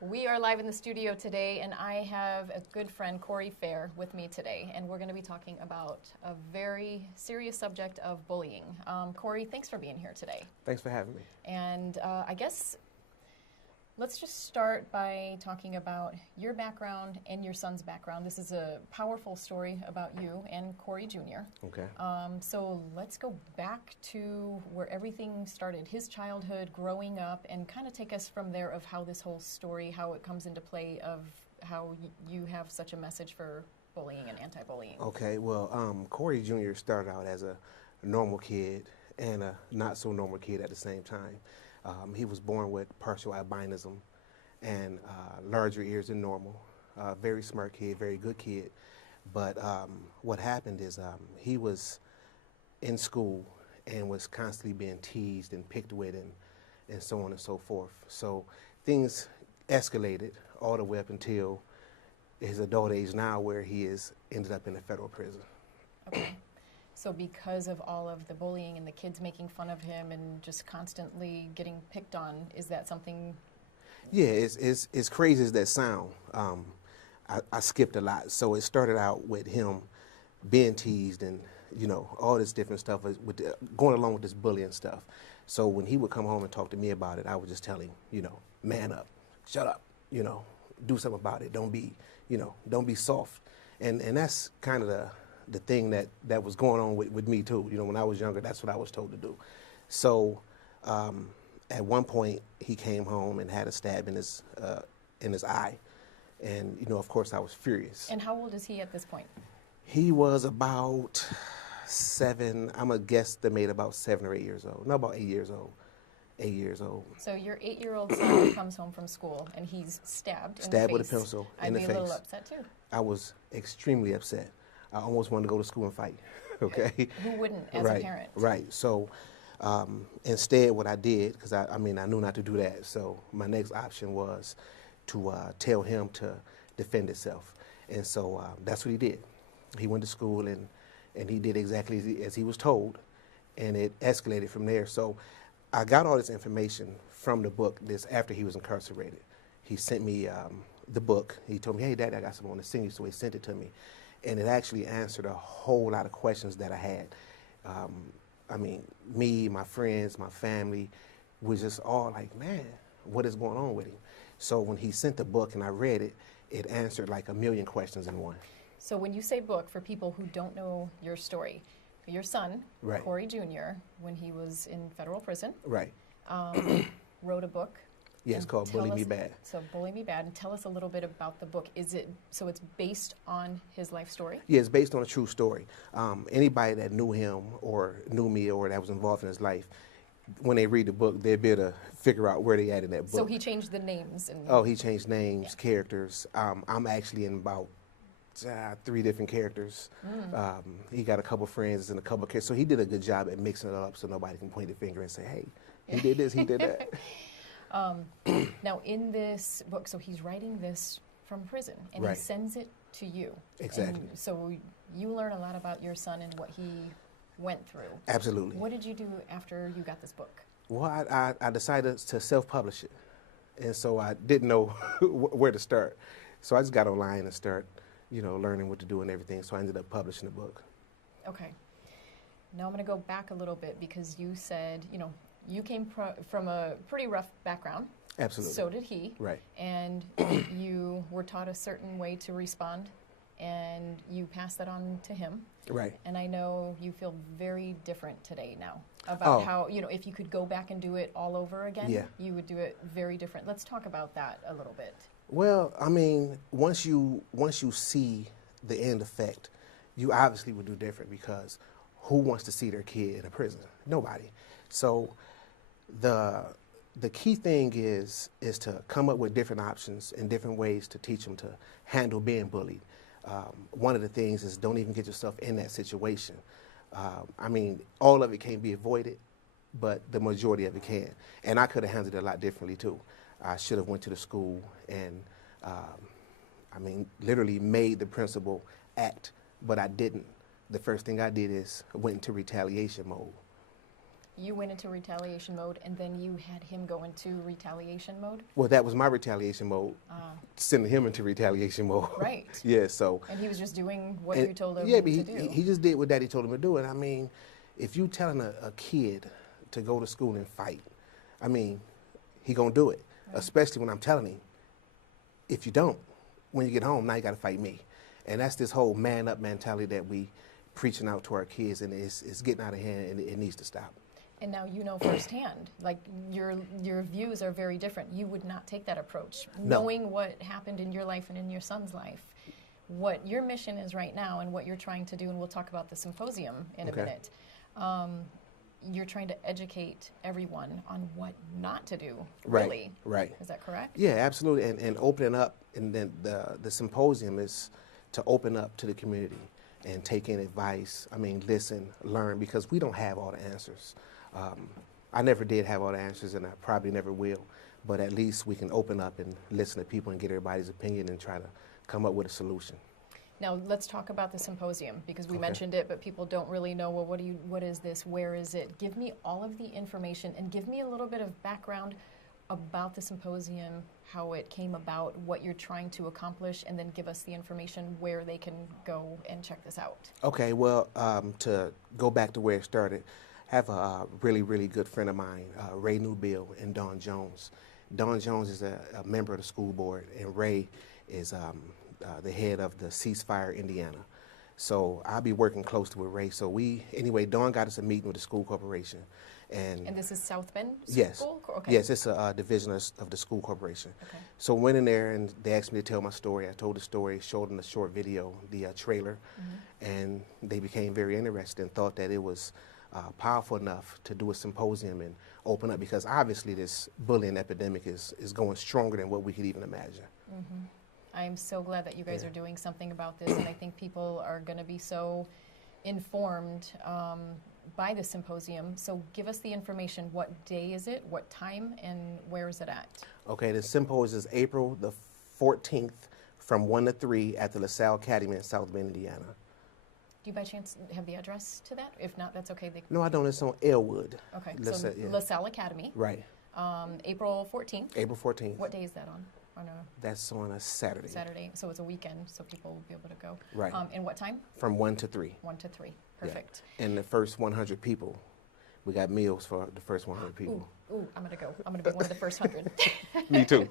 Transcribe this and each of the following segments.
We are live in the studio today, and I have a good friend, Corey Fair, with me today, and we're going to be talking about a very serious subject of bullying. Corey, thanks for being here today. Thanks for having me. And I guess let's just start by talking about your background and your son's background. This is a powerful story about you and Corey Jr. Okay. So let's go back to where everything started, his childhood, growing up, and kind of take us from there of how this whole story, how it comes into play of how you have such a message for bullying and anti-bullying. Okay, well, Corey Jr. started out as a normal kid and a not so normal kid at the same time. He was born with partial albinism and larger ears than normal. Very smart kid, very good kid. But what happened is he was in school and was constantly being teased and picked with and so on and so forth. So things escalated all the way up until his adult age now, where he is ended up in a federal prison. Okay. So because of all of the bullying and the kids making fun of him and just constantly getting picked on, is that something? Yeah, it's crazy as that sound. I skipped a lot. So it started out with him being teased and, you know, all this different stuff with going along with this bullying stuff. So when he would come home and talk to me about it, I would just tell him, you know, man up, shut up, you know, do something about it. Don't be, you know, don't be soft. And that's kind of the thing that was going on with me too. You know, when I was younger, that's what I was told to do. So at one point, he came home and had a stab in his eye. And, you know, of course, I was furious. And how old is he at this point? He was about 7, I'm a guesstimate about 7 or 8 years old. No, about 8 years old. 8 years old. So your 8-year-old son comes home from school and he's stabbed in the face. Stabbed with a pencil in the face. I'd be a little upset too. I was extremely upset. I almost wanted to go to school and fight, okay? Who wouldn't as right, a parent? Right, so instead what I did, because I knew not to do that, so my next option was to tell him to defend himself. And so that's what he did. He went to school and he did exactly as he was told, and it escalated from there. So I got all this information from the book this after he was incarcerated. He sent me the book. He told me, hey, Dad, I got something I want to send you, so he sent it to me. And it actually answered a whole lot of questions that I had. I mean, me, my friends, my family was just all like, man, what is going on with him? So when he sent the book and I read it, it answered like a million questions in one. So when you say book, for people who don't know your story, your son, right. Corey Jr., when he was in federal prison, right, wrote a book. Yeah, it's called Bully Me Bad. So Bully Me Bad. And tell us a little bit about the book. So it's based on his life story? Yeah, it's based on a true story. Anybody that knew him or knew me or that was involved in his life, when they read the book, they'll be able to figure out where they at in that book. So he changed the names? He changed names, yeah. Characters. I'm actually in about 3 different characters. He got a couple friends and a couple characters. So he did a good job at mixing it up so nobody can point a finger and say, hey, he did this, he did that. Now, in this book, so he's writing this from prison, and right. he sends it to you. Exactly. And so you learn a lot about your son and what he went through. Absolutely. What did you do after you got this book? Well, I decided to self-publish it, and so I didn't know where to start. So I just got online and start, you know, learning what to do and everything. So I ended up publishing the book. Okay. Now I'm going to go back a little bit because you said, you know, you came from a pretty rough background. Absolutely. So did he. Right. And you were taught a certain way to respond, and you passed that on to him. Right. And I know you feel very different today now about how, you know, if you could go back and do it all over again, yeah. you would do it very different. Let's talk about that a little bit. Well, I mean, once you see the end effect, you obviously would do different, because who wants to see their kid in a prison? Nobody. So the key thing is to come up with different options and different ways to teach them to handle being bullied. One of the things is don't even get yourself in that situation. I mean, all of it can't be avoided, but the majority of it can. And I could have handled it a lot differently too. I should have went to the school and, I mean, literally made the principal act, but I didn't. The first thing I did is went into retaliation mode. You went into retaliation mode, and then you had him go into retaliation mode? Well, that was my retaliation mode, sending him into retaliation mode. Right. Yeah, so. And he was just doing what you told him yeah, to but do. he just did what Daddy told him to do. And I mean, if you telling a kid to go to school and fight, I mean, he gonna do it. Right. Especially when I'm telling him, if you don't, when you get home, now you gotta fight me. And that's this whole man up mentality that we preaching out to our kids, and it's getting out of hand, and it needs to stop. And now you know firsthand, like your views are very different. You would not take that approach. No. Knowing what happened in your life and in your son's life, what your mission is right now and what you're trying to do, and we'll talk about the symposium in a minute, you're trying to educate everyone on what not to do, really. Right. Is that correct? Yeah, absolutely. And opening up, and then the symposium is to open up to the community and take in advice. I mean, listen, learn, because we don't have all the answers. I never did have all the answers, and I probably never will, but at least we can open up and listen to people and get everybody's opinion and try to come up with a solution. Now let's talk about the symposium, because we mentioned it, but people don't really know, well, what is this? Where is it? Give me all of the information and give me a little bit of background about the symposium, how it came about, what you're trying to accomplish, and then give us the information where they can go and check this out. Okay, well, to go back to where it started, I have a really, really good friend of mine, Ray Newbill and Don Jones. Don Jones is a member of the school board, and Ray is the head of the Ceasefire Indiana. So I'll be working closely with Ray. So anyway, Don got us a meeting with the school corporation. And this is South Bend School? Okay. Yes, it's a division of the school corporation. Okay. So I went in there and they asked me to tell my story. I told the story, showed them the short video, the trailer, and they became very interested and thought that it was powerful enough to do a symposium and open up, because obviously this bullying epidemic is going stronger than what we could even imagine. I'm so glad that you guys are doing something about this, and I think people are going to be so informed by the symposium. So give us the information. What day is it, what time, and where is it at? Okay, the symposium is April the 14th from 1 to 3 at the LaSalle Academy in South Bend, Indiana. Do you by chance have the address to that? If not, that's okay. No, I don't. It's on Elwood. Okay, so LaSalle Academy. Right. April 14th. April 14th. What day is that on? That's on a Saturday. Saturday, so it's a weekend, so people will be able to go. Right. And what time? From 1 to 3. 1 to 3. Perfect. Yeah. And the first 100 people, we got meals for the first 100 people. Ooh, I'm going to go. I'm going to be one of the first 100. Me too.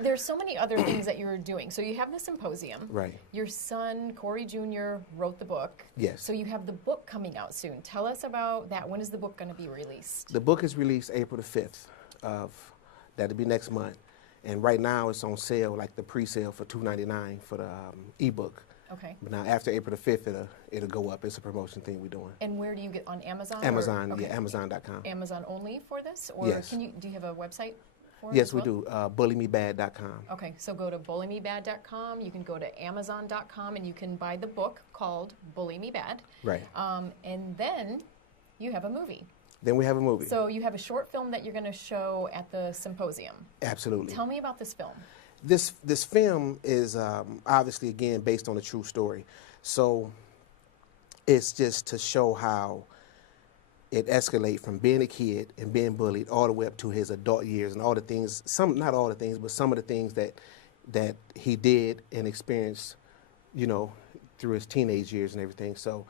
There's so many other things that you're doing. So you have the symposium. Right. Your son, Corey Jr., wrote the book. Yes. So you have the book coming out soon. Tell us about that. When is the book going to be released? The book is released April the 5th. That'll be next month. And right now it's on sale, like the pre-sale for $2.99 for the ebook. Okay. But now after April the 5th, it'll go up. It's a promotion thing we're doing. And where do you get, on Amazon? Amazon, okay. Yeah, Amazon.com. Amazon only for this? Or yes. Do you have a website for it? Yes, we do. BullyMeBad.com. Okay, so go to BullyMeBad.com. You can go to Amazon.com and you can buy the book called Bully Me Bad. Right. And then you have a movie. Then we have a movie. So you have a short film that you're going to show at the symposium. Absolutely. Tell me about this film. This film is obviously, again, based on a true story. So it's just to show how it escalates from being a kid and being bullied all the way up to his adult years and all the things, not all the things, but some of the things that he did and experienced, through his teenage years and everything. So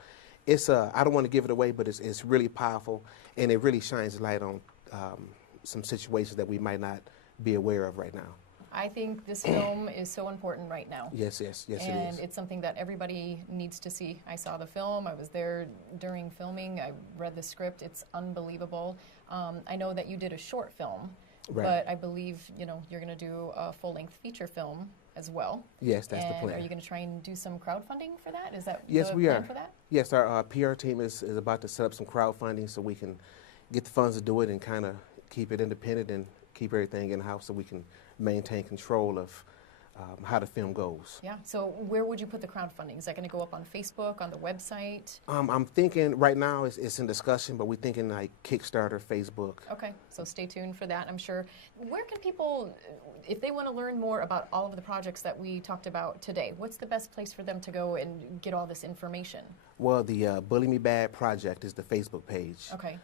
it's I don't want to give it away, but it's really powerful, and it really shines light on some situations that we might not be aware of right now. I think this film is so important right now. Yes, it is. And it's something that everybody needs to see. I saw the film. I was there during filming. I read the script. It's unbelievable. I know that you did a short film, right. But I believe you're going to do a full-length feature film as well. Yes, that's the plan. Are you going to try and do some crowdfunding for that? Is that the plan for that? Yes, our PR team is about to set up some crowdfunding so we can get the funds to do it and kind of keep it independent and keep everything in-house so we can maintain control of how the film goes. Yeah. So where would you put the crowdfunding? Is that going to go up on Facebook, on the website? I'm thinking right now it's in discussion, but we're thinking like Kickstarter, Facebook. Okay. So stay tuned for that, I'm sure. Where can people, if they want to learn more about all of the projects that we talked about today, what's the best place for them to go and get all this information? Well, the Bully Me Bad project is the Facebook page. Okay.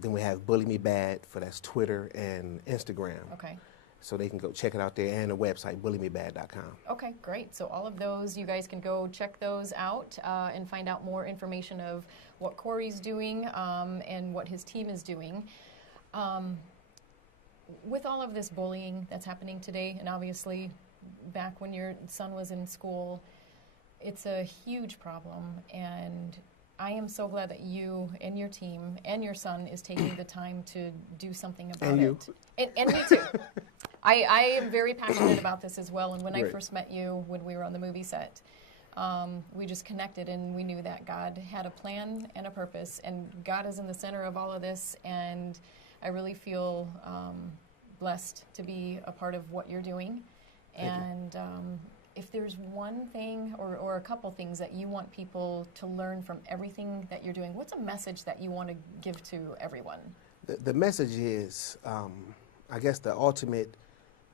Then we have Bully Me Bad that's Twitter and Instagram. Okay. So they can go check it out there, and the website, bullymebad.com. Okay, great. So all of those, you guys can go check those out and find out more information of what Corey's doing and what his team is doing. With all of this bullying that's happening today, and obviously back when your son was in school, it's a huge problem, and I am so glad that you and your team and your son is taking the time to do something about and it. And me too. I am very passionate about this as well, and when I Great. first met you, when we were on the movie set, we just connected and we knew that God had a plan and a purpose, and God is in the center of all of this, and I really feel blessed to be a part of what you're doing. Thank you. If there's one thing or a couple things that you want people to learn from everything that you're doing, what's a message that you want to give to everyone? The message is, I guess the ultimate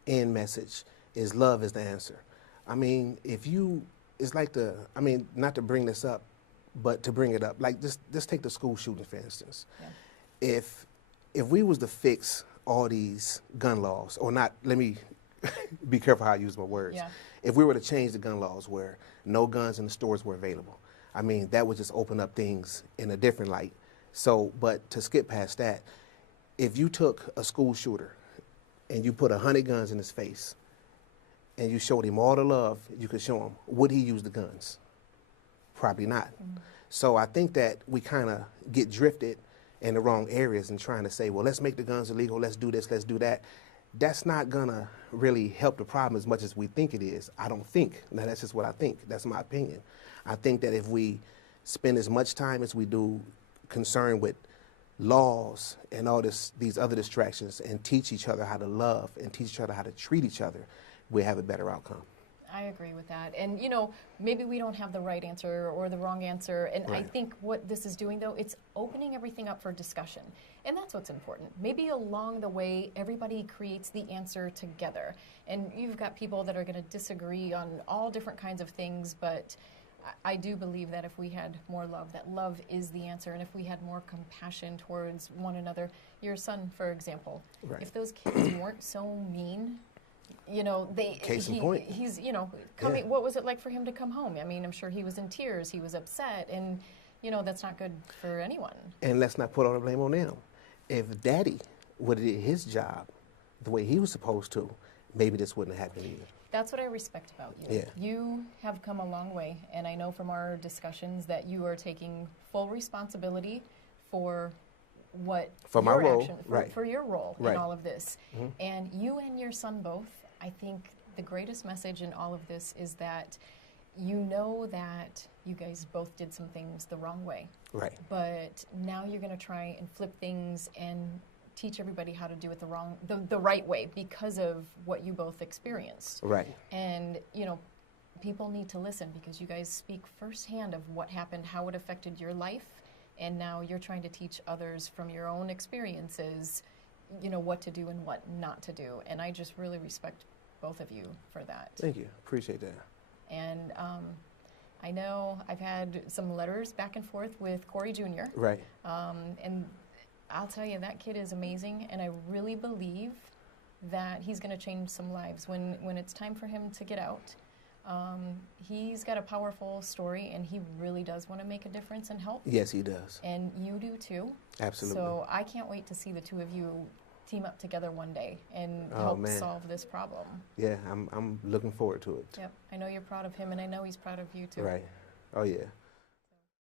end message is love is the answer. I mean, it's like not to bring this up, but to bring it up. Like, just take the school shooting, for instance. Yeah. If we was to fix all these gun laws, or not, let me be careful how I use my words. Yeah. If we were to change the gun laws where no guns in the stores were available, I mean, that would just open up things in a different light. So, but to skip past that, if you took a school shooter and you put 100 guns in his face and you showed him all the love you could show him, would he use the guns? Probably not. Mm-hmm. So I think that we kind of get drifted in the wrong areas and trying to say, well, let's make the guns illegal, let's do this, let's do that. That's not going to really help the problem as much as we think it is. I don't think. Now, that's just what I think. That's my opinion. I think that if we spend as much time as we do concerned with laws and all these other distractions and teach each other how to love and teach each other how to treat each other, we'll have a better outcome. I agree with that. And, maybe we don't have the right answer or the wrong answer. And Right. I think what this is doing, though, it's opening everything up for discussion. And that's what's important. Maybe along the way, everybody creates the answer together. And you've got people that are going to disagree on all different kinds of things, but I do believe that if we had more love, that love is the answer. And if we had more compassion towards one another, your son, for example, Right. if those kids weren't so mean, Case in point. he's, coming. Yeah. What was it like for him to come home? I mean, I'm sure he was in tears. He was upset, and that's not good for anyone. And let's not put all the blame on them. If Daddy would have did his job the way he was supposed to, maybe this wouldn't have happened either. That's what I respect about you. Yeah. You have come a long way, and I know from our discussions that you are taking full responsibility for For my your role, action, right. for your role Right. in all of this. Mm-hmm. And you and your son both, I think the greatest message in all of this is that you know that you guys both did some things the wrong way. Right. But now you're going to try and flip things and teach everybody how to do it the right way because of what you both experienced. Right. And, people need to listen because you guys speak firsthand of what happened, how it affected your life, and now you're trying to teach others from your own experiences, what to do and what not to do. And I just really respect both of you for that. Thank you. Appreciate that. And I know I've had some letters back and forth with Corey Jr. Right. And I'll tell you, that kid is amazing, and I really believe that he's going to change some lives. When it's time for him to get out, he's got a powerful story, and he really does want to make a difference and help. Yes, he does. And you do too. Absolutely. So I can't wait to see the two of you team up together one day and Oh, help man. solve this problem. Yeah, I'm looking forward to it. Yep. I know you're proud of him, and I know he's proud of you too. Right. Oh, yeah.